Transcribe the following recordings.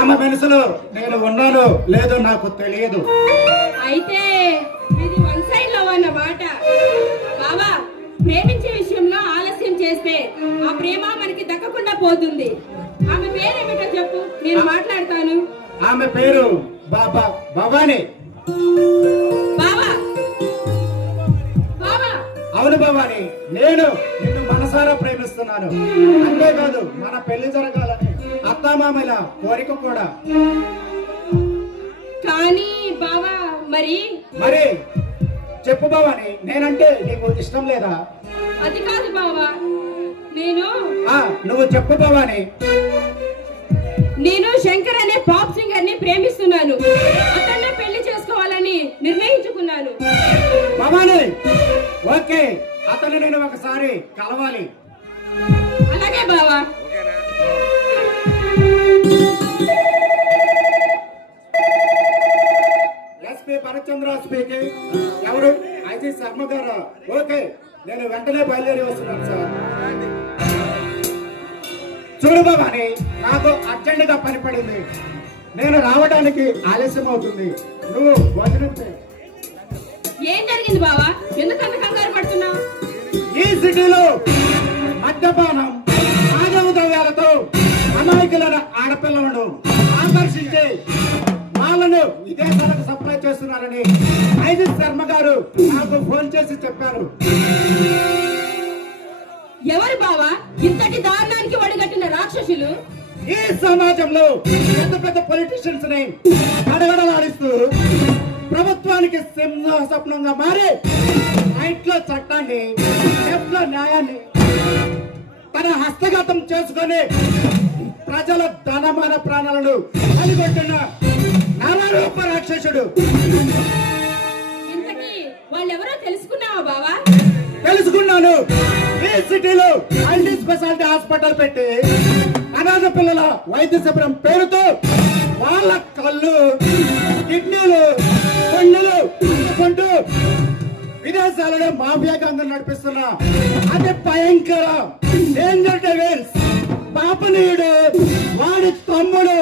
ఆమె మనసులో నేను ఉన్నాను లేదో నాకు తెలియదు. అయితే ఇది వన్ సైడ్ లవ్ అన్నమాట. బావా, ప్రేమించే విషయంలో ఆలస్యం చేస్తే ఆ ప్రేమ మనకి దక్కకుండా పోతుంది. ఆమె పేరేమిటో చెప్పు, నేను మాట్లాడతాను. ఆమె పేరు భవాని. బావా బావా అవును భవాని, నేను నిన్ను మనసారా ప్రేమిస్తున్నాను. అంతేకాదు మన పెళ్లి జరగాలని అత్తామామల కోరిక కూడా. కానీ బావా మరి మరి చెప్పు భవాని, నేనంటే నీకు ఇష్టం లేదా? అది కాదు బావా, నువ్వు చెప్పు భవాని. నేను శంకర్ అనే పాప్ సింగర్ ని ప్రేమిస్తున్నాను. అతన్నే పెళ్లి చేసుకోవాలని నిర్ణయించుకున్నాను. భవాని, ఓకే, అతను నేను ఒకసారి కలవాలి. అలాగే బావా. SP Bharatchandra speaking. ఎవరు? ఐజీ శర్మ గారు. ఓకే, నేను వెంటనే బయలుదేరి వస్తున్నాను సార్. చూడు భవాని, నాకు అర్జెంట్ గా పని పడింది. నేను రావడానికి ఆలస్యం అవుతుంది. నువ్వు వదిలితే. ఏం జరిగింది బావా? ఎందుకంత కంగారు పడుతున్నావు? ఈ సిటీలో మద్యపానం, మాదవ ద్రవ్యాలతో అమాయకులైన ఆడపిల్లలను ఆకర్షించి వాళ్ళను విదేశాలకు సప్లై చేస్తున్నారని ఐజీ శర్మ గారు నాకు ఫోన్ చేసి చెప్పారు. ఎవరు బావా ఇంతటి దారుణానికి ఒడిగట్టిన రాక్షసులు? ఈ సమాజంలో పెద్ద పెద్ద పొలిటీషియన్స్ ని గడగడలాడిస్తూ ప్రభుత్వానికి సింహస్వప్నంగా మారి రైట్ లో చట్టాన్ని, లెఫ్ట్ లో న్యాయాన్ని తన హస్తగతం చేసుకుని ప్రజల ధనమాన ప్రాణాలను అలిగొట్టిన నరరూప రాక్షసుడు. ఇంతకీ వాళ్ళెవరో తెలుసుకున్నావా బావా? తెలుసుకున్నాను. ఈ సిటీలో మల్టీ స్పెషాలిటీ హాస్పిటల్ పెట్టి అనాథ పిల్లల వైద్య శిబిరం పేరుతో వాళ్ళ కళ్ళు, కిడ్నీలు, గుండెలు అమ్ముకుంటూ విదేశాలలో మాఫియా గంగ నడిపిస్తున్న అతి భయంకర డేంజర్ డెవిల్స్ పాపనీయుడు, వాడి తమ్ముడు.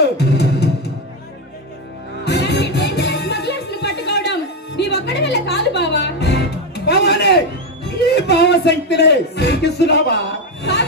పట్టుకోవడం నీ ఒక్కడి వల్ల కాదు బావా. భవాని, ఈ భావశక్తిని శంకిస్తున్నావా? కాదు